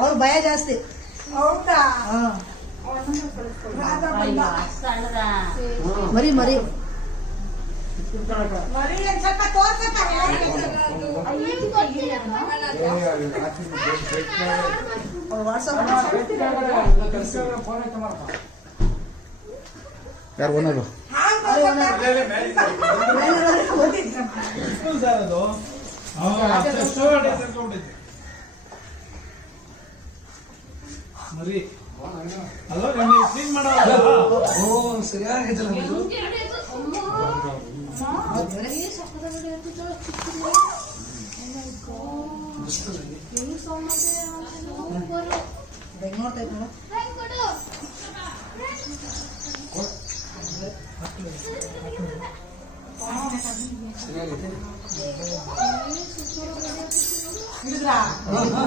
ಅವ್ರ ಭಯ ಜಾಸ್ತಿ. ಹೌದಾ? ಮರಿ ಮರಿ ಸ್ವಲ್ಪ ತೋರ್ಸಕ್ಕಾಗ ಯಾರು ಓನರು? ಮರಿ ಅಲ್ಲ ಕ್ಲೀನ್ ಮಾಡಲ್ಲ. ಸರಿಯಾಗಿದ್ದಲ್ಲ ಬೆಂಗಳೂರು ಟೈಪ್ ನೋಡು.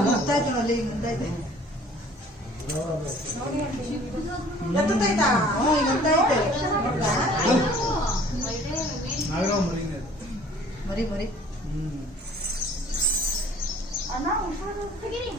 ಗೊತ್ತಾಯ್ತು ನೋಡಿ, ಈಗ ಮುಂದಾಯ್ತು. ಎತ್ತೈತಾ? ಈಗ ಮುಂದಾಯ್ತು. ನಾಗರಾವ್ ಮರಿನೇ ಅದು. ಮರಿ ಮರಿ ಅಣ್ಣ ಹುಷಾರು ತೆಗೀರಿ.